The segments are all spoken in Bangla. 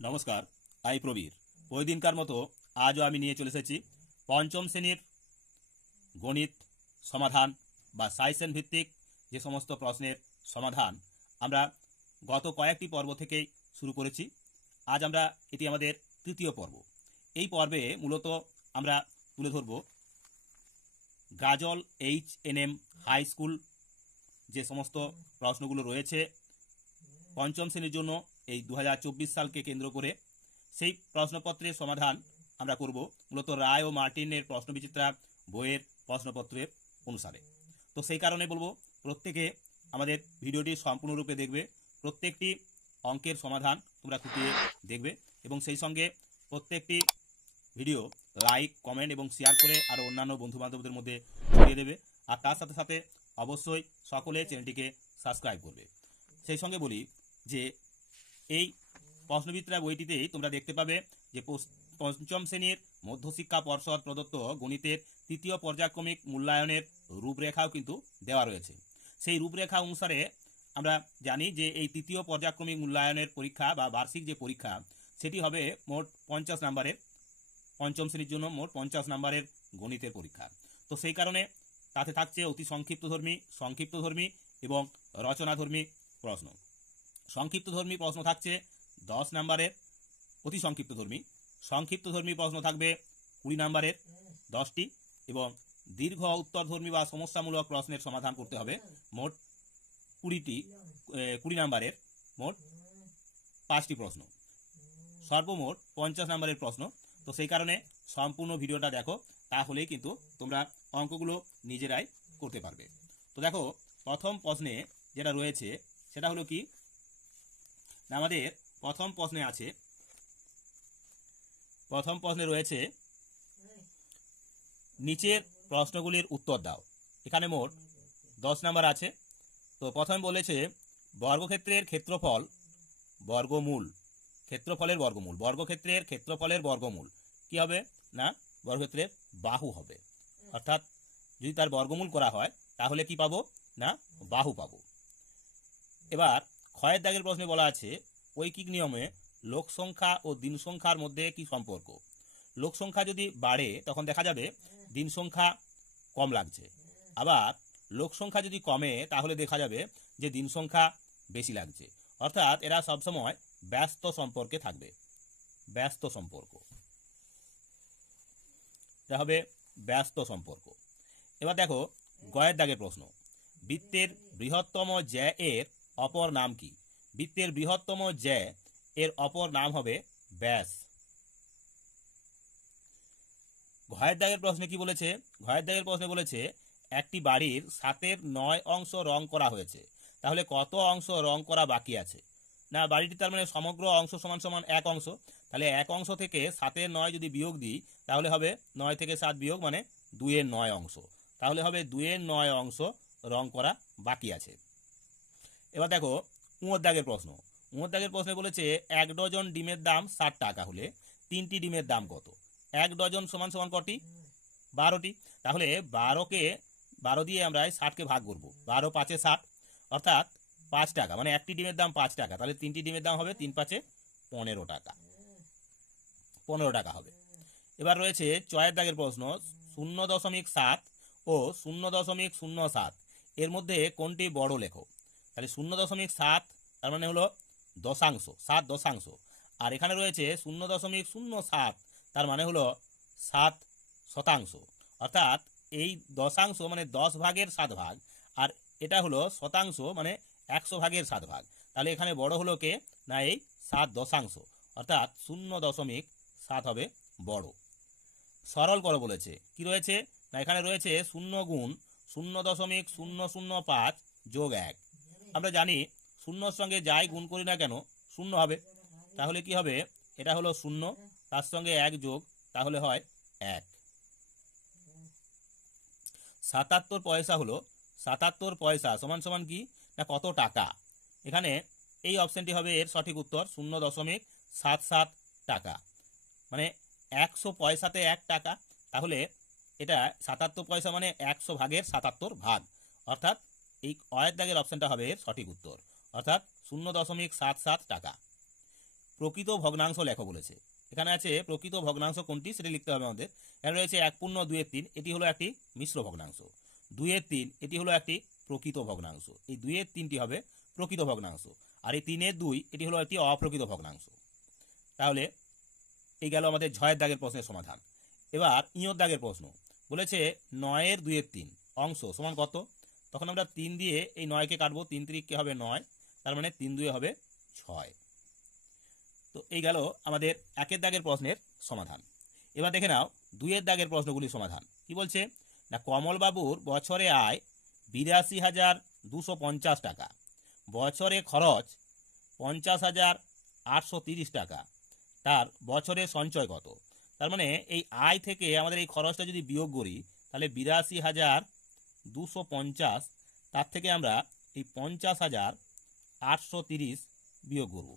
নমস্কার, আমি প্রবীর। ওই দিনকার মতো আজও আমি নিয়ে চলে এসেছি পঞ্চম শ্রেণীর গণিত সমাধান বা সাইসেন ভিত্তিক যে সমস্ত প্রশ্নের সমাধান আমরা গত কয়েকটি পর্ব থেকেই শুরু করেছি। আজ আমরা এটি আমাদের তৃতীয় পর্ব। এই পর্বে মূলত আমরা তুলে ধরব গাজল HNM হাই স্কুল যে সমস্ত প্রশ্নগুলো রয়েছে পঞ্চম শ্রেণীর জন্য এই 2024 সালকে কেন্দ্র করে, সেই প্রশ্নপত্রের সমাধান আমরা করব মূলত রায় ও মার্টিনের প্রশ্নবিচিত্রা বইয়ের প্রশ্নপত্রের অনুসারে। তো সেই কারণে বলবো প্রত্যেকে আমাদের ভিডিওটি সম্পূর্ণরূপে দেখবে, প্রত্যেকটি অঙ্কের সমাধান তোমরা খুঁটিয়ে দেখবে এবং সেই সঙ্গে প্রত্যেকটি ভিডিও লাইক, কমেন্ট এবং শেয়ার করে আরও অন্যান্য বন্ধুবান্ধবদের মধ্যে ছড়িয়ে দেবে। আর তার সাথে সাথে অবশ্যই সকলে চ্যানেলটিকে সাবস্ক্রাইব করবে। সেই সঙ্গে বলি যে এই প্রশ্নবিচিত্রা বইটিতেই তোমরা দেখতে পাবে যে পঞ্চম শ্রেণীর মধ্যশিক্ষা পর্ষদ প্রদত্ত গণিতের তৃতীয় পর্যায়ক্রমিক মূল্যায়নের রূপরেখাও কিন্তু দেওয়া রয়েছে। সেই রূপরেখা অনুসারে আমরা জানি যে এই তৃতীয় পর্যায়ক্রমিক মূল্যায়নের পরীক্ষা বা বার্ষিক যে পরীক্ষা সেটি হবে মোট 50 নম্বরের, পঞ্চম শ্রেণীর জন্য মোট 50 নম্বরের গণিতের পরীক্ষা। তো সেই কারণে তাতে থাকছে অতি সংক্ষিপ্তধর্মী, সংক্ষিপ্তধর্মী এবং রচনাধর্মী প্রশ্ন। সংক্ষিপ্তধর্মী প্রশ্ন থাকছে 10 নম্বরের, অতি সংক্ষিপ্তধর্মী প্রশ্ন থাকবে 20 নম্বরের 10টি এবং দীর্ঘ উত্তরধর্মী বা সমস্যামূলক প্রশ্নের সমাধান করতে হবে মোট 20 নম্বরের মোট 5টি প্রশ্ন, সর্বমোট 50 নম্বরের প্রশ্ন। তো সেই কারণে সম্পূর্ণ ভিডিওটা দেখো, তাহলেই কিন্তু তোমরা অঙ্কগুলো নিজেরাই করতে পারবে। তো দেখো, প্রথম প্রশ্নে যেটা রয়েছে সেটা হলো কি, আমাদের প্রথম প্রশ্নে রয়েছে নিচের প্রশ্নগুলির উত্তর দাও। এখানে মোট 10 নম্বর আছে। তো প্রথমে বলেছে বর্গক্ষেত্রের ক্ষেত্রফল বর্গমূল, বর্গক্ষেত্রের ক্ষেত্রফলের বর্গমূল কি হবে না, বর্গক্ষেত্রের বাহু হবে। অর্থাৎ যদি তার বর্গমূল করা হয় তাহলে কি পাবো না, বাহু পাবো। এবার ক্ষয়ের দাগের প্রশ্নে বলা আছে ঐকিক নিয়মে লোক সংখ্যা ও দিন সংখ্যার মধ্যে কি সম্পর্ক। লোক সংখ্যা যদি বাড়ে তখন দেখা যাবে দিন সংখ্যা কম লাগছে, আবার লোক সংখ্যা যদি কমে তাহলে দেখা যাবে যে দিন সংখ্যা বেশি লাগছে। অর্থাৎ এরা সবসময় ব্যস্ত সম্পর্কে থাকবে, ব্যস্ত সম্পর্ক, এটা হবে ব্যস্ত সম্পর্ক। এবার দেখো গয়ের দাগের প্রশ্ন, বৃত্তের বৃহত্তম জ্যা এর অপর নাম কি। বৃত্তের বৃহত্তম জ্যা এর অপর নাম হবে ব্যাস। ঘয়ের দাগের প্রশ্নে কি বলেছে, ঘয়ের দাগের প্রশ্নে বলেছে একটি বাড়ির 7-এর 9 অংশ রং করা হয়েছে, তাহলে কত অংশ রং করা বাকি আছে। না, বাড়িটি তার মানে সমগ্র অংশ সমান সমান 1 অংশ, তাহলে 1 অংশ থেকে 7-এর 9 যদি বিয়োগ দিই তাহলে হবে 9 থেকে 7 বিয়োগ মানে 2-এর 9 অংশ, তাহলে হবে 2-এর 9 অংশ রং করা বাকি আছে। এবার দেখো উঁয়োর দাগের প্রশ্ন, উঁয়োর দাগের প্রশ্নে বলেছে 1 ডজন ডিমের দাম 60 টাকা হলে 3টি ডিমের দাম কত। 1 ডজন সমান সমান কটি, 12টি, তাহলে 12 দিয়ে আমরা 60কে ভাগ করব, 12 5 60 অর্থাৎ 5 টাকা, মানে একটি ডিমের দাম 5 টাকা, তাহলে 3টি ডিমের দাম হবে 3 5 15 টাকা, 15 টাকা হবে। এবার রয়েছে চয়ের দাগের প্রশ্ন 0.7 ও 0.07 এর মধ্যে কোনটি বড় লেখো। তাহলে 0.7 তার মানে হলো দশাংশ, 7 দশাংশ, আর এখানে রয়েছে 0.07 তার মানে হলো 7 শতাংশ। অর্থাৎ এই দশাংশ মানে 10 ভাগের 7 ভাগ, আর এটা হলো শতাংশ মানে 100 ভাগের 7 ভাগ, তাহলে এখানে বড় হলো কে না, এই 7 দশাংশ, অর্থাৎ 0.7 হবে বড়। সরল করো বলেছে, কি রয়েছে না, এখানে রয়েছে 0 গুণ 0.005 যোগ 1। আমরা জানি শূন্যর সঙ্গে যাই গুণ করি না কেন 0 হবে, তাহলে কি হবে, এটা হলো 0, তার সঙ্গে 1 যোগ, তাহলে হয় 1। 77 পয়সা হলো 77 পয়সা সমান সমান কি না, কত টাকা। এখানে এই অপশনটি হবে এর সঠিক উত্তর, 0.77 টাকা, মানে 100 পয়সাতে 1 টাকা, তাহলে এটা 77 পয়সা মানে 100 ভাগের 77 ভাগ, অর্থাৎ এই অয়ের দাগের অপশনটা হবে এর সঠিক উত্তর, অর্থাৎ 0.77 টাকা। প্রকৃত ভগ্নাংশ লেখো বলেছে। এখানে আছে প্রকৃত ভগ্নাংশ কোনটি সেটা লিখতে হবে আমাদের। এখানে রয়েছে 1/2-3, এটি হলো একটি মিশ্র ভগ্নাংশ। 2/3 এটি হলো একটি প্রকৃত ভগ্নাংশ। এই 2/3টি হবে প্রকৃত ভগ্নাংশ, আর এই 3/2 এটি হলো একটি অপ্রকৃত ভগ্নাংশ। তাহলে এই গেল আমাদের ঝয়ের দাগের প্রশ্নের সমাধান। এবার ইঁর দাগের প্রশ্ন বলেছে 9/2 অংশ সমান কত? তখন আমরা 3 দিয়ে এই 9কে কাটবো, 3 3 হবে 9, তার মানে 3 2 হবে 6। তো এই গেল আমাদের 1-এর দাগের প্রশ্নের সমাধান। এবার দেখে নাও 2-এর দাগের প্রশ্নগুলির সমাধান। কি বলছে না, কমলবাবুর বছরে আয় 82,250 টাকা, বছরে খরচ 50,830 টাকা, তার বছরে সঞ্চয় কত? তার মানে এই আয় থেকে আমাদের এই খরচটা যদি বিয়োগ করি তাহলে 82,250, তার থেকে আমরা এই 50,830 বিয়োগ করব।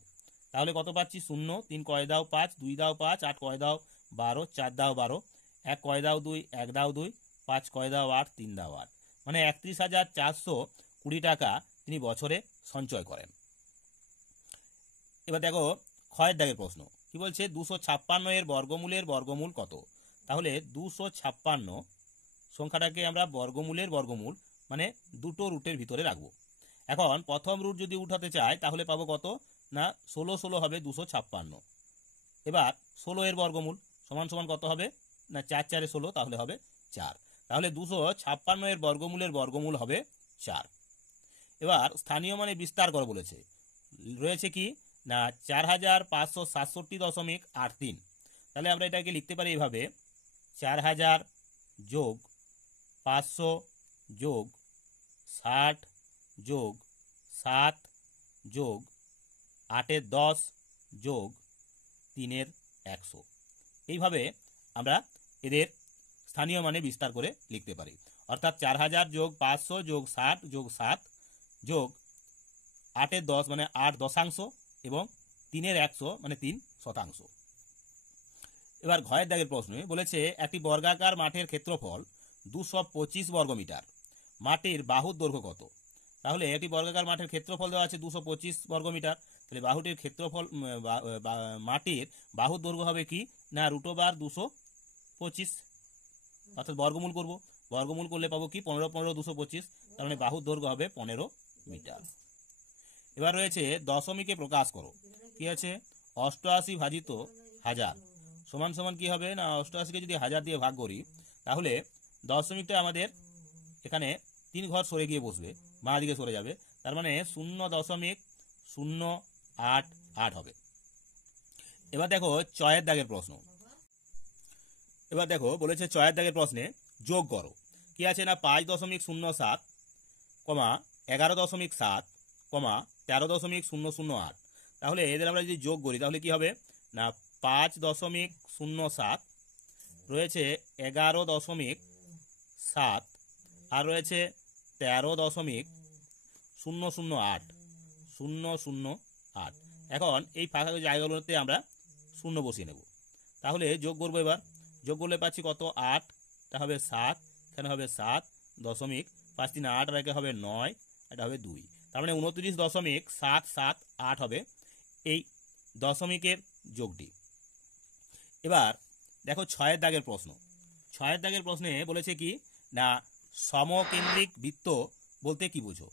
তাহলে কত পাচ্ছি? 0, 3 কয় দাও 5, 2 দাও 5, 8 কয় দাও 12, 4 দাও 12, 1 কয় দাও 2, 1 দাও 2, 5 কয় দাও 8, 3 দাও 8, মানে 31,420 টাকা তিনি বছরে সঞ্চয় করেন। এবার দেখো ক্ষয়ের দাগের প্রশ্ন। কি বলছে? 256 এর বর্গমূলের বর্গমূল কত? তাহলে 256 সংখ্যাটাকে আমরা বর্গমূলের বর্গমূল মানে দুটো রুটের ভিতরে রাখবো। এখন প্রথম রুট যদি উঠাতে চাই তাহলে পাবো কত? না 16 16 হবে 256। এবার 16 এর বর্গমূল সমান সমান কত হবে? না 4 4 16, তাহলে হবে 4। তাহলে 256 এর বর্গমূলের বর্গমূল হবে 4। এবার স্থানীয় মানে বিস্তার কর বলেছে। রয়েছে কি না 4,567.83। তাহলে আমরা এটাকে লিখতে পারি এইভাবে, 4,000 যোগ 500 যোগ 60 যোগ 7 যোগ 8-এর 10 যোগ 3-এর 100। এইভাবে আমরা এদের স্থানীয় মানে বিস্তার করে লিখতে পারি। অর্থাৎ 4,000 যোগ 500 যোগ 60 যোগ 7 যোগ 8-এর 10 মানে 8 দশাংশ এবং 3-এর 100 মানে 3 শতাংশ। এবার ঘয়ের দাগের প্রশ্নে বলেছে একটি বর্গাকার মাঠের ক্ষেত্রফল 225 বর্গমিটার, মাটির বাহুর দৈর্ঘ্য কত? তাহলে একটি বর্গাকার মাঠের ক্ষেত্রফল দেওয়া আছে 225 বর্গমিটার, তাহলে বাহুটির ক্ষেত্রফল মাটির বাহুর দৈর্ঘ্য হবে কি না √225, অর্থাৎ বর্গমূল করব। বর্গমূল করলে পাবো কি 15 15 225, তার মানে বাহুর দৈর্ঘ্য হবে 15 মিটার। এবার রয়েছে দশমিকে প্রকাশ করো। কি আছে? 88 ভাজিত 1000 সমান সমান কি হবে না 88কে যদি 1000 দিয়ে ভাগ করি তাহলে দশমিকটা আমাদের এখানে 3 ঘর সরে গিয়ে বসবে, বাঁ দিকে সরে যাবে, তার মানে 0.088 হবে। এবার দেখো চয়ের দাগের প্রশ্ন। এবার দেখো বলেছে চয়ের দাগের প্রশ্নে যোগ করো। কি আছে না 5.07, 11.7, 13.008। তাহলে এদের আমরা যদি যোগ করি তাহলে কি হবে না 5.07 রয়েছে 11.7 আর রয়েছে 13.008। এখন এই ফাঁকা জায়গাগুলোতে আমরা শূন্য বসিয়ে নেব। তাহলে যোগ করবো। এবার যোগ করলে পাচ্ছি কত? 8, এটা হবে 7, এখানে হবে 7 দশমিক 5 3 8, আর একে হবে 9, এটা হবে 2, তার মানে 29.778 হবে এই দশমিকের যোগটি। এবার দেখো ছয়ের দাগের প্রশ্ন। ছয়ের দাগের প্রশ্নে বলেছে কি না সমকেন্দ্রিক বৃত্ত বলতে কি বুঝো?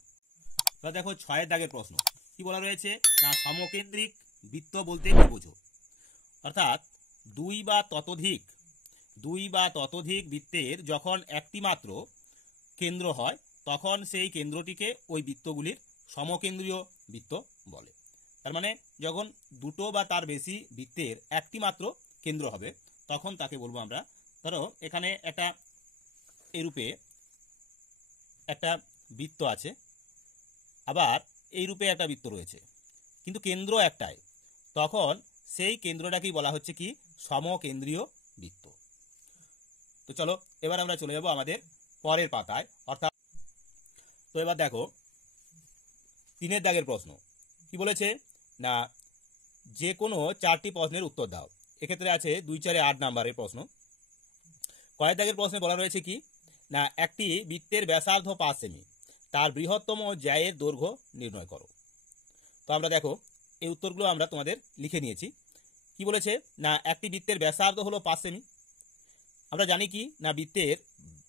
এবার দেখো ছয়ের দাগের প্রশ্ন কি বলা রয়েছে না সমকেন্দ্রিক বৃত্ত বলতে কি বুঝো? অর্থাৎ দুই বা ততোধিক বৃত্তের যখন একটি মাত্র কেন্দ্র হয় তখন সেই কেন্দ্রটিকে ওই বৃত্তগুলির সমকেন্দ্রীয় বৃত্ত বলে। তার মানে যখন দুটো বা তার বেশি বৃত্তের একটি মাত্র কেন্দ্র হবে তখন তাকে বলবো আমরা, ধরো এখানে একটা এরূপে একটা বৃত্ত আছে, আবার এই রূপে একটা বৃত্ত রয়েছে, কিন্তু কেন্দ্র একটাই, তখন সেই কেন্দ্রটাকেই বলা হচ্ছে কি সমকেন্দ্রীয় বৃত্ত। তো চলো এবার আমরা চলে যাব আমাদের পরের পাতায়। অর্থাৎ তো এবার দেখো 3-এর দাগের প্রশ্ন কি বলেছে না যে কোনো 4টি প্রশ্নের উত্তর দাও। এক্ষেত্রে আছে 2 4 8 নাম্বারের প্রশ্ন। কয়ের দাগের প্রশ্নে বলা রয়েছে কি না একটি বৃত্তের ব্যাসার্ধ 5 সেমি, তার বৃহত্তম জ্যায়ের দৈর্ঘ্য নির্ণয় করো। তো আমরা দেখো এই উত্তরগুলো আমরা তোমাদের লিখে নিয়েছি। কি বলেছে না একটি বৃত্তের ব্যাসার্ধ হলো 5 সেমি। আমরা জানি কি না বৃত্তের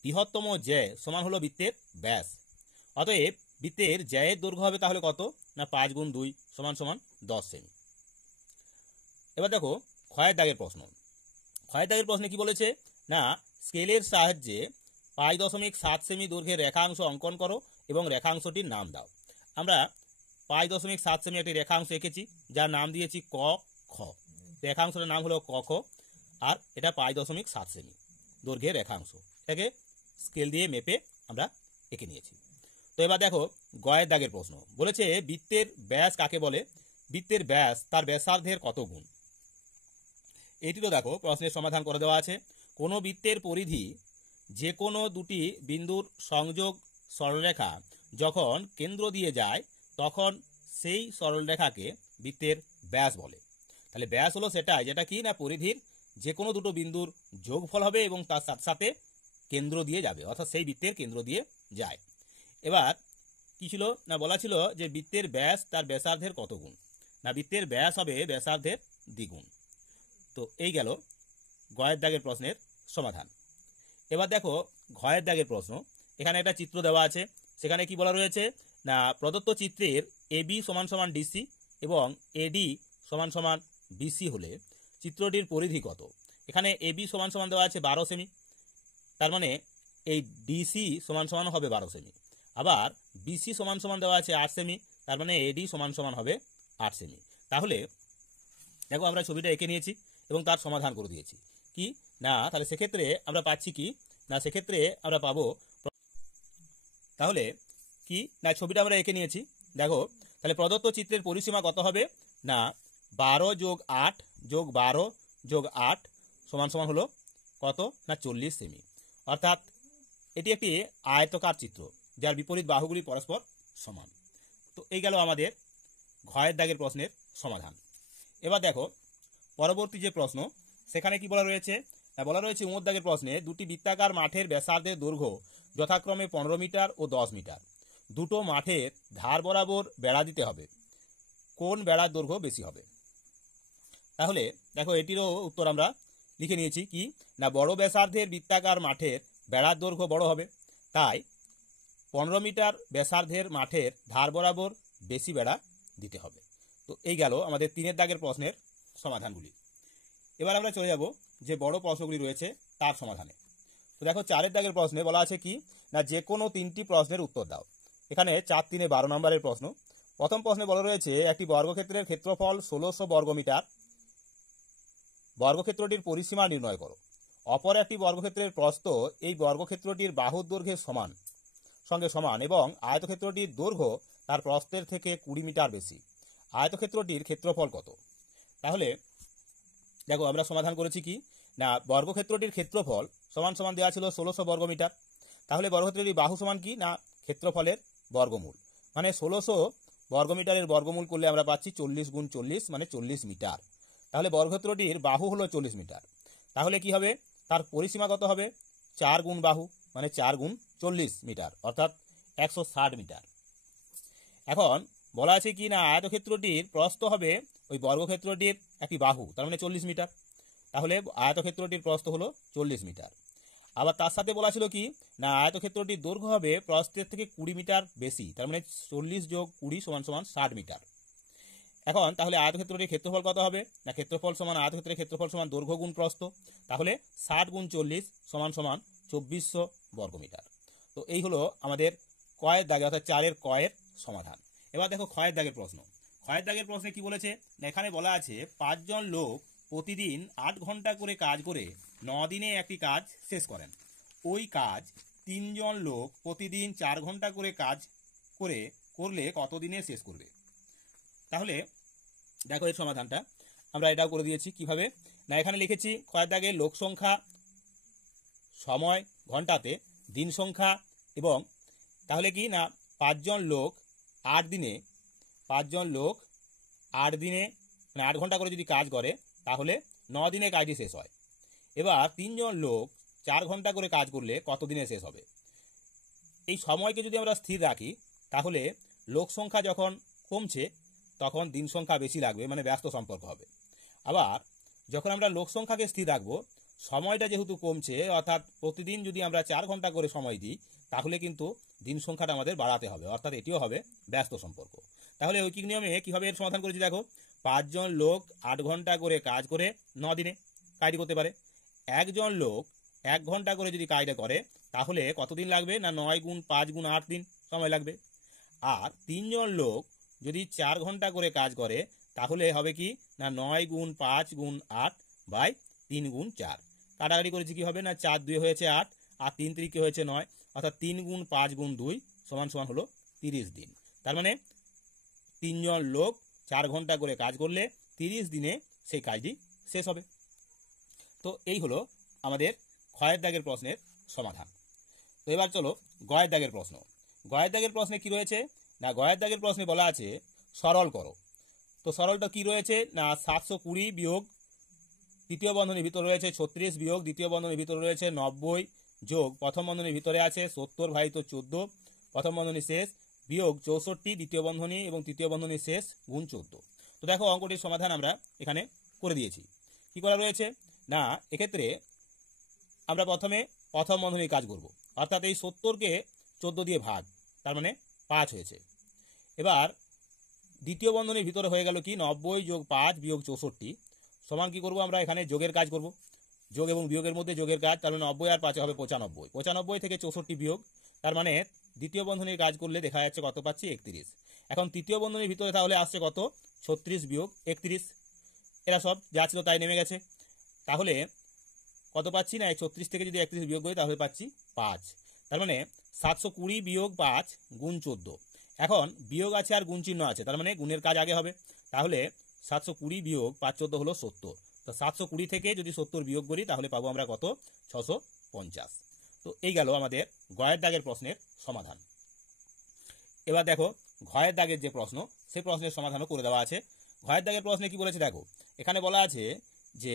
বৃহত্তম জ্যা সমান হলো বৃত্তের ব্যাস। অতএব বৃত্তের জ্যায়ের দৈর্ঘ্য হবে তাহলে কত না 5 গুণ 2 সমান সমান 10 সেমি। এবার দেখো ক্ষয়ের দাগের প্রশ্ন। ক্ষয়ের দাগের প্রশ্নে কি বলেছে না স্কেলের সাহায্যে 5.7 সেমি দৈর্ঘ্যের রেখাংশ অঙ্কন করো এবং রেখাংশটির নাম দাও। আমরা 5.7 সেমি একটি রেখাংশ এঁকেছি যার নাম দিয়েছি ক খ। রেখাংশটার নাম হলো ক খ আর এটা 5.7 সেমি দৈর্ঘ্যের রেখাংশ। এটাকে স্কেল দিয়ে মেপে আমরা এঁকে নিয়েছি। তো এবার দেখো গয়ের দাগের প্রশ্ন বলেছে বৃত্তের ব্যাস কাকে বলে? বৃত্তের ব্যাস তার ব্যাসার্ধের কত গুণ। এটিরও দেখো প্রশ্নের সমাধান করে দেওয়া আছে। কোনো বৃত্তের পরিধি যে কোনো দুটি বিন্দুর সংযোগ সরলরেখা যখন কেন্দ্র দিয়ে যায় তখন সেই সরলরেখাকে বৃত্তের ব্যাস বলে। তাহলে ব্যাস হলো সেটাই যেটা কি না পরিধির যে কোনো দুটো বিন্দুর যোগফল হবে এবং তার সাথে সাথে কেন্দ্র দিয়ে যাবে, অর্থাৎ সেই বৃত্তের কেন্দ্র দিয়ে যায়। এবার কি ছিল না বলা ছিল যে বৃত্তের ব্যাস তার ব্যাসার্ধের কত গুণ। না বৃত্তের ব্যাস হবে ব্যাসার্ধের দ্বিগুণ। তো এই গেল গয়ের দাগের প্রশ্নের সমাধান। এবার দেখো ঘয়ের দাগের প্রশ্ন। এখানে একটা চিত্র দেওয়া আছে, সেখানে কি বলা রয়েছে না প্রদত্ত চিত্রের এবি সমান সমান ডিসি এবং এডি সমান সমান বিসি হলে চিত্রটির পরিধি কত। এখানে এবি সমান সমান দেওয়া আছে 12 সেমি, তার মানে এই ডিসি সমান সমান হবে 12 সেমি। আবার বিসি সমান সমান দেওয়া আছে 8 সেমি, তার মানে এডি সমান সমান হবে 8 সেমি। তাহলে দেখো আমরা ছবিটা এঁকে নিয়েছি এবং তার সমাধান করে দিয়েছি। কি না তাহলে সেক্ষেত্রে আমরা পাচ্ছি কি না সেক্ষেত্রে আমরা পাবো তাহলে কি না ছবিটা আমরা এঁকে নিয়েছি। দেখো তাহলে প্রদত্ত চিত্রের পরিসীমা কত হবে না 12 যোগ 8 যোগ 12 যোগ 8 সমান সমান হলো কত না 40 সেমি। অর্থাৎ এটি একটি আয়তকার চিত্র যার বিপরীত বাহুগুলি পরস্পর সমান। তো এই গেল আমাদের ঘয়ের দাগের প্রশ্নের সমাধান। এবার দেখো পরবর্তী যে প্রশ্ন সেখানে কি বলা রয়েছে বলা রয়েছে উমর দাগের প্রশ্নে দুটি বৃত্তাকার মাঠের ব্যাসার্ধের দৈর্ঘ্য যথাক্রমে 15 মিটার ও 10 মিটার। দুটো মাঠের ধার বরাবর বেড়া দিতে হবে, কোন বেড়ার দৈর্ঘ্য বেশি হবে। তাহলে দেখো এটিরও উত্তর আমরা লিখে নিয়েছি। কি না বড় ব্যাসার্ধের বৃত্তাকার মাঠের বেড়ার দৈর্ঘ্য বড় হবে, তাই 15 মিটার ব্যাসার্ধের মাঠের ধার বরাবর বেশি বেড়া দিতে হবে। তো এই গেল আমাদের 3 দাগের প্রশ্নের সমাধানগুলি। এবার আমরা চলে যাব যে বড় প্রশ্নগুলি রয়েছে তার সমাধানে। তো দেখো 4 দাগের প্রশ্নে বলা আছে কি না যে কোনো 3টি প্রশ্নের উত্তর দাও। এখানে 4 3 12 নম্বরের প্রশ্ন। প্রথম প্রশ্নে বলা রয়েছে একটি বর্গক্ষেত্রের ক্ষেত্রফল 1600 বর্গমিটার, বর্গক্ষেত্রটির পরিসীমা নির্ণয় করো। অপর একটি বর্গক্ষেত্রের প্রস্থ এই বর্গক্ষেত্রটির বাহুর দৈর্ঘ্যের সঙ্গে সমান এবং আয়তক্ষেত্রটির দৈর্ঘ্য তার প্রস্থের থেকে 20 মিটার বেশি। আয়তক্ষেত্রটির ক্ষেত্রফল কত। তাহলে দেখো আমরা সমাধান করেছি কি না বর্গক্ষেত্রটির ক্ষেত্রফল সমান সমান দেওয়া ছিল 1600 বর্গমিটার। তাহলে বর্গক্ষেত্রটির বাহু সমান কি না ক্ষেত্রফলের বর্গমূল, মানে 1600 বর্গমিটারের বর্গমূল করলে আমরা পাচ্ছি 40 গুণ 40 মানে 40 মিটার। তাহলে বর্গক্ষেত্রটির বাহু হলো 40 মিটার। তাহলে কি হবে তার পরিসীমা কত হবে 4 গুণ বাহু মানে 4 গুণ 40 মিটার অর্থাৎ 160 মিটার। এখন বলা আছে কি না আয়তক্ষেত্রটির প্রস্থ হবে ওই বর্গক্ষেত্রটির একটি বাহু, তার মানে 40 মিটার। তাহলে আয়তক্ষেত্রটির প্রস্থ হলো 40 মিটার। আবার তার সাথে বলা ছিল কি না আয়তক্ষেত্রটির দৈর্ঘ্য হবে প্রস্থের থেকে 20 মিটার বেশি, তার মানে 40 যোগ 20 সমান সমান 60 মিটার। এখন তাহলে আয়তক্ষেত্রটির ক্ষেত্রফল কত হবে না ক্ষেত্রফল সমান আয়তক্ষেত্রের ক্ষেত্রফল সমান দৈর্ঘ্য গুণ প্রস্থ, তাহলে 60 গুণ 40 সমান সমান 2400 বর্গমিটার। তো এই হলো আমাদের কয়ের দাগে অর্থাৎ 4 কয়ের সমাধান। এবার দেখো ক্ষয়ের দাগের প্রশ্ন। ক্ষয়ের দাগের প্রশ্নে কি বলেছে এখানে বলা আছে 5 জন লোক প্রতিদিন 8 ঘন্টা করে কাজ করে 9 দিনে একটি কাজ শেষ করেন। ওই কাজ 3 জন লোক প্রতিদিন 4 ঘন্টা করে কাজ করলে কত দিনে শেষ করবে। তাহলে দেখো এর সমাধানটা আমরা এটাও করে দিয়েছি কিভাবে না এখানে লিখেছি ক্ষয়ের দাগে লোক সংখ্যা সময় ঘন্টাতে, দিন সংখ্যা এবং তাহলে কি না 5 জন লোক 8 দিনে মানে 8 ঘন্টা করে যদি কাজ করে তাহলে 9 দিনে কাজটি শেষ হয়। এবার 3 জন লোক 4 ঘন্টা করে কাজ করলে কত দিনে শেষ হবে। এই সময়কে যদি আমরা স্থির রাখি তাহলে লোক সংখ্যা যখন কমছে তখন দিন সংখ্যা বেশি লাগবে, মানে ব্যস্ত সম্পর্ক হবে। আবার যখন আমরা লোক সংখ্যাকে স্থির রাখবো, সময়টা যেহেতু কমছে, অর্থাৎ প্রতিদিন যদি আমরা 4 ঘন্টা করে সময় দিই, তাহলে কিন্তু দিন সংখ্যাটা আমাদের বাড়াতে হবে, অর্থাৎ এটিও হবে ব্যস্ত সম্পর্ক। তাহলে ঐকিক নিয়মে কীভাবে এর সমাধান করেছি দেখো, 5 জন লোক 8 ঘন্টা করে কাজ করে 9 দিনে কাজটি করতে পারে। একজন লোক 1 ঘন্টা করে যদি কাজটা করে, তাহলে কতদিন লাগবে? না 9 গুণ 5 গুণ 8 দিন সময় লাগবে। আর 3 জন লোক যদি 4 ঘন্টা করে কাজ করে, তাহলে হবে কি? না 9 গুণ 5 গুণ 8 বাই 3 গুণ 4। কাটাকাটি করেছি, কি হবে? না 4 2 হয়েছে 8 আর 3 3 হয়েছে 9, অর্থাৎ 3 গুণ 5 গুণ 2 সমান সমান হলো 30 দিন। তার মানে 3 জন লোক 4 ঘন্টা করে কাজ করলে 30 দিনে সেই কাজটি শেষ হবে। তো এই হলো আমাদের ক্ষয়ের দাগের প্রশ্নের সমাধান। তো এবার চলো গয়ের দাগের প্রশ্ন। গয়ের দাগের প্রশ্নে কি রয়েছে? না গয়ের দাগের প্রশ্নে বলা আছে সরল করো। তো সরলটা কি রয়েছে? না 720 বিয়োগ তৃতীয় বন্ধনীর ভিতরে রয়েছে 36 বিয়োগ দ্বিতীয় বন্ধনীর ভিতরে রয়েছে 90 যোগ প্রথম বন্ধনীর ভিতরে আছে 70 ভাজিত 14 প্রথম বন্ধনী শেষ বিয়োগ 64 দ্বিতীয় বন্ধনী এবং তৃতীয় বন্ধনীর শেষ গুণ 14। তো দেখো অঙ্কটির সমাধান আমরা এখানে করে দিয়েছি। কি করা রয়েছে? না এক্ষেত্রে আমরা প্রথমে প্রথম বন্ধনীর কাজ করব, অর্থাৎ এই 70কে 14 দিয়ে ভাগ, তার মানে 5 হয়েছে। এবার দ্বিতীয় বন্ধনীর ভিতরে হয়ে গেল কি? 90 যোগ 5 বিয়োগ 64 সমান কি করব? আমরা এখানে যোগের কাজ করব, যোগ এবং বিয়োগের মধ্যে যোগের কাজ, তার মানে 90 আর 5 হবে 95। 95 থেকে 64 বিয়োগ, তার মানে দ্বিতীয় বন্ধনীর কাজ করলে দেখা যাচ্ছে কত পাচ্ছি? 31। এখন তৃতীয় বন্ধনীর ভিতরে তাহলে আসছে কত? 36 বিয়োগ 31। এরা সব যা ছিল তাই নেমে গেছে। তাহলে কত পাচ্ছি? না 36 থেকে যদি 31 বিয়োগ করি তাহলে পাচ্ছি 5। তার মানে 720 বিয়োগ 5 গুণ 14। এখন বিয়োগ আছে আর গুণ চিহ্ন আছে, তার মানে গুণের কাজ আগে হবে। তাহলে 720 বিয়োগ 5 14 হলো 70। তো 720 থেকে যদি 70 বিয়োগ করি তাহলে পাবো আমরা কত? 650। তো এই গেল আমাদের গয়ের দাগের প্রশ্নের সমাধান। এবার দেখো ঘয়ের দাগের যে প্রশ্ন, সেই প্রশ্নের সমাধানও করে দেওয়া আছে। ঘয়ের দাগের প্রশ্নে কি বলেছে দেখো, এখানে বলা আছে যে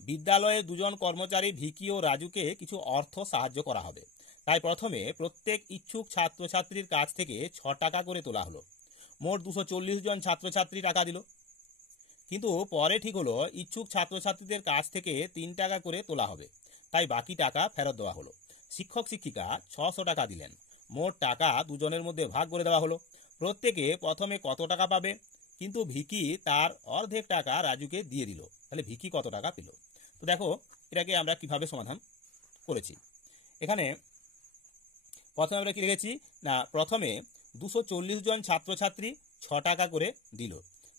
বিদ্যালয়ে 2 জন কর্মচারী ভিকি ও রাজুকে কিছু অর্থ সাহায্য করা হবে। তাই প্রথমে প্রত্যেক ইচ্ছুক ছাত্রছাত্রীর কাছ থেকে 6 টাকা করে তোলা হলো। মোট 240 জন ছাত্রছাত্রী টাকা দিল। কিন্তু পরে ঠিক হলো ইচ্ছুক ছাত্রছাত্রীদের কাছ থেকে 3 টাকা করে তোলা হবে, তাই বাকি টাকা ফেরত দেওয়া হলো। শিক্ষক শিক্ষিকা 600 টাকা দিলেন। মোট টাকা দুজনের মধ্যে ভাগ করে দেওয়া হলো। প্রত্যেকে প্রথমে কত টাকা পাবে? কিন্তু ভিকি তার অর্ধেক টাকা রাজুকে দিয়ে দিল, তাহলে ভিকি কত টাকা পেল? তো দেখো এটাকে আমরা কিভাবে সমাধান করেছি। এখানে প্রথমে আমরা কি লিখেছি? না প্রথমে 240 জন ছাত্রছাত্রী 6 টাকা করে দিল,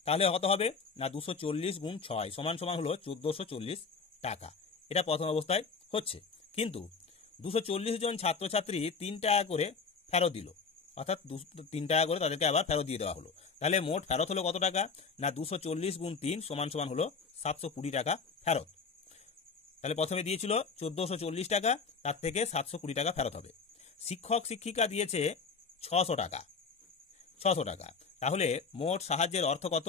তাহলে কত হবে? না 240 গুণ 6 সমান সমান হলো 1440 টাকা। এটা প্রথম অবস্থায় হচ্ছে। কিন্তু 240 জন ছাত্রছাত্রী 3 টাকা করে ফেরত দিল, অর্থাৎ 3 টাকা করে তাদেরকে আবার ফেরত দিয়ে দেওয়া হলো। তাহলে মোট ফেরত হলো কত টাকা? না 240 গুণ 3 সমান সমান হলো 720 টাকা ফেরত। তাহলে প্রথমে দিয়েছিল 1440 টাকা, তার থেকে 720 টাকা ফেরত হবে। শিক্ষক শিক্ষিকা দিয়েছে 600 টাকা। 600 টাকা, তাহলে মোট সাহায্যের অর্থ কত?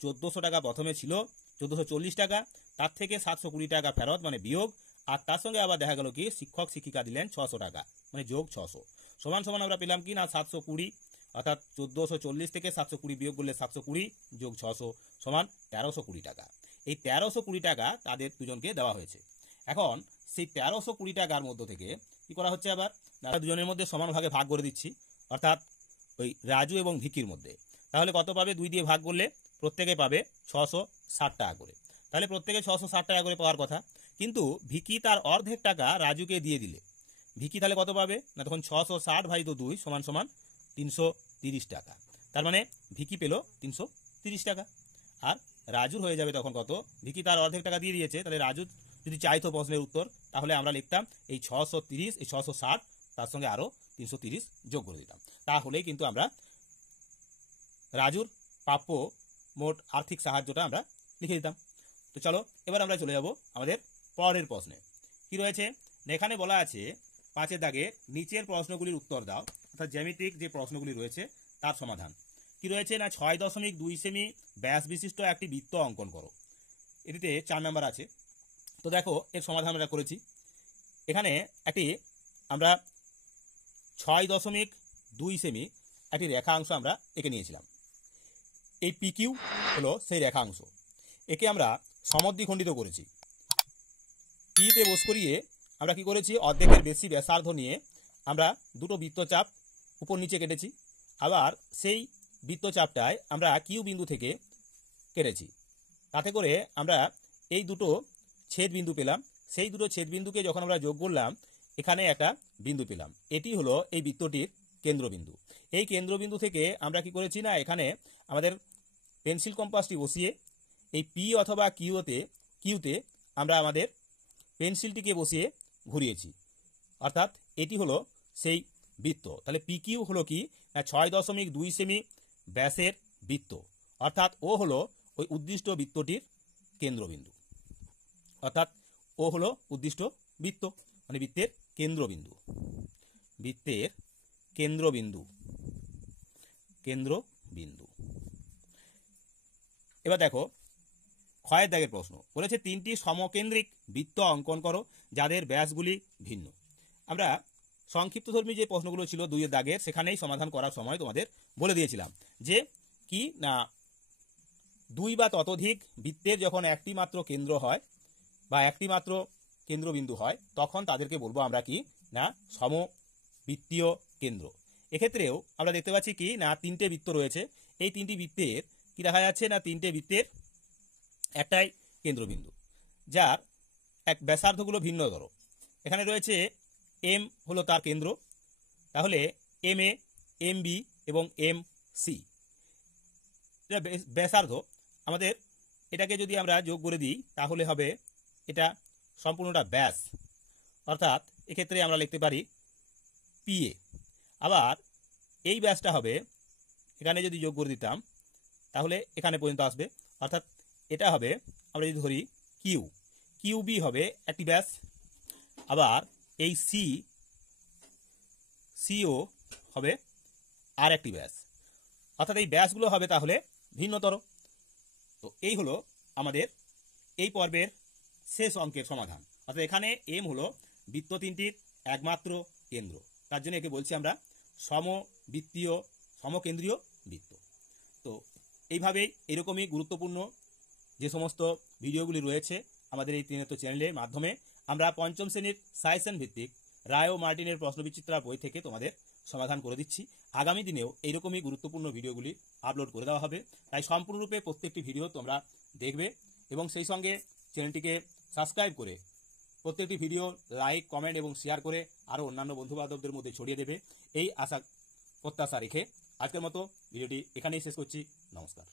1400 টাকা প্রথমে ছিল, 1440 টাকা, তার থেকে 720 টাকা ফেরত মানে বিয়োগ, আর তার সঙ্গে আবার দেখা গেল কি শিক্ষক শিক্ষিকা দিলেন 600 টাকা মানে যোগ 600 সমান সমান আমরা পেলাম কি? না 720, অর্থাৎ 1440 থেকে 720 বিয়োগ করলে 720 যোগ 600 সমান 1320 টাকা। এই 1320 টাকা তাদের দুজনকে দেওয়া হয়েছে। এখন সেই 1320 টাকার মধ্য থেকে কি করা হচ্ছে? আবার দুজনের মধ্যে সমান ভাগে ভাগ করে দিচ্ছি, অর্থাৎ ওই রাজু এবং ভিকির মধ্যে। তাহলে কত পাবে? 2 দিয়ে ভাগ করলে প্রত্যেকে পাবে 660 টাকা করে। তাহলে প্রত্যেকে 660 টাকা করে পাওয়ার কথা, কিন্তু ভিকি তার অর্ধেক টাকা রাজুকে দিয়ে দিলে ভিকি তাহলে কত পাবে? না তখন 660 ভাজিত 2 সমান সমান 330 টাকা। তার মানে ভিকি পেল 330 টাকা। আর রাজুর হয়ে যাবে তখন কত? ভিকি তার অর্ধেক টাকা দিয়ে দিয়েছে, তাহলে রাজু যদি চাইতো প্রশ্নের উত্তর, তাহলে আমরা লিখতাম এই 630 এই 660 তার সঙ্গে আরও 330 যোগ করে দিতাম, তাহলেই কিন্তু আমরা রাজুর প্রাপ্য মোট আর্থিক সাহায্যটা আমরা লিখে দিতাম। তো চলো এবার আমরা চলে যাব আমাদের পরের প্রশ্নে। কি রয়েছে? এখানে বলা আছে 5 দাগে নিচের প্রশ্নগুলির উত্তর দাও, অর্থাৎ জ্যামিতিক যে প্রশ্নগুলি রয়েছে তার সমাধান। কি রয়েছে? না 6.2 সেমি ব্যাস বিশিষ্ট একটি বৃত্ত অঙ্কন করো। এটিতে 4 নাম্বার আছে। তো দেখো এর সমাধান আমরা করেছি। এখানে একটি আমরা 6.2 সেমি একটি রেখা অংশ আমরা এঁকে নিয়েছিলাম। এই পি কিউ হলো সেই রেখাংশ, একে আমরা সমদ্বিখণ্ডিত করেছি। পিতে বোস করিয়ে আমরা কি করেছি, অর্ধেকের বেশি ব্যাসার্ধ নিয়ে আমরা দুটো বৃত্তচাপ উপর নিচে কেটেছি। আবার সেই বৃত্তচাপটায় আমরা কিউ বিন্দু থেকে কেটেছি। তাতে করে আমরা এই দুটো ছেদ বিন্দু পেলাম। সেই দুটো ছেদ বিন্দুকে যখন আমরা যোগ করলাম, এখানে একটা বিন্দু পেলাম। এটি হলো এই বৃত্তটির কেন্দ্রবিন্দু। এই কেন্দ্রবিন্দু থেকে আমরা কি করেছি না, এখানে আমাদের পেন্সিল কম্পাসটি বসিয়ে এই পি অথবা কিউতে আমরা আমাদের পেন্সিলটিকে বসিয়ে ঘুরিয়েছি। অর্থাৎ এটি হলো সেই বৃত্ত। তাহলে পি কিউ হলো কি, 6.2 সেমি ব্যাসের বৃত্ত। অর্থাৎ ও হলো ওই উদ্দিষ্ট বৃত্তটির কেন্দ্রবিন্দু। অর্থাৎ ও হলো উদ্দিষ্ট বৃত্ত, মানে বৃত্তের কেন্দ্রবিন্দু। বৃত্তের কেন্দ্রবিন্দু, কেন্দ্রবিন্দু। এবার দেখো ক্ষয়ের দাগের প্রশ্ন বলেছে, 3টি সমকেন্দ্রিক বৃত্ত অঙ্কন করো যাদের ব্যাসগুলি ভিন্ন। আমরা সংক্ষিপ্তধর্মী যে প্রশ্নগুলো ছিল 2 দাগের, সেখানেই সমাধান করার সময় তোমাদের বলে দিয়েছিলাম যে কি না, 2 বা ততোধিক বৃত্তের যখন একটি মাত্র কেন্দ্র হয় বা একটি মাত্র কেন্দ্রবিন্দু হয়, তখন তাদেরকে বলবো আমরা কি না সমবৃত্তীয় কেন্দ্র। এক্ষেত্রেও আমরা দেখতে পাচ্ছি কি না, 3টে বৃত্ত রয়েছে। এই 3টি বৃত্তের কি দেখা যাচ্ছে না, 3টে বৃত্তের একটাই কেন্দ্রবিন্দু, যার এক ব্যাসার্ধগুলো ভিন্নতর। এখানে রয়েছে এম হলো তার কেন্দ্র, তাহলে এম এ, এম বি এবং এম সি ব্যাসার্ধ। আমাদের এটাকে যদি আমরা যোগ করে দিই, তাহলে হবে এটা সম্পূর্ণটা ব্যাস। অর্থাৎ এক্ষেত্রে আমরা লিখতে পারি পি এ। আবার এই ব্যাসটা হবে, এখানে যদি যোগ করে দিতাম তাহলে এখানে পর্যন্ত আসবে। অর্থাৎ এটা হবে, আমরা যদি ধরি কিউ, কিউ বি হবে একটি ব্যাস। আবার এই সিও হবে আর একটি ব্যাস। অর্থাৎ এই ব্যাসগুলো হবে তাহলে ভিন্নতর। তো এই হলো আমাদের এই পর্বের শেষ অঙ্কের সমাধান। অর্থাৎ এখানে এম হলো বৃত্ত 3টির একমাত্র কেন্দ্র, তার জন্য একে বলছি আমরা সমবৃত্তীয় সমকেন্দ্রীয় বৃত্ত। তো এইভাবেই এরকমই গুরুত্বপূর্ণ যে সমস্ত ভিডিওগুলি রয়েছে আমাদের এই ত্রিনেত্র চ্যানেলের মাধ্যমে, আমরা 5ম শ্রেণীর সাজেশন ভিত্তিক রায় ও মার্টিনের প্রশ্নবিচিত্রা বই থেকে তোমাদের সমাধান করে দিচ্ছি। আগামী দিনেও এইরকমই গুরুত্বপূর্ণ ভিডিওগুলি আপলোড করে দেওয়া হবে। তাই সম্পূর্ণরূপে প্রত্যেকটি ভিডিও তোমরা দেখবে এবং সেই সঙ্গে চ্যানেলটিকে সাবস্ক্রাইব করে প্রত্যেকটি ভিডিও লাইক, কমেন্ট এবং শেয়ার করে আরও অন্যান্য বন্ধুবান্ধবদের মধ্যে ছড়িয়ে দেবে, এই আশা প্রত্যাশা রেখে আজকের মতো ভিডিওটি এখানেই শেষ করছি। নমস্কার।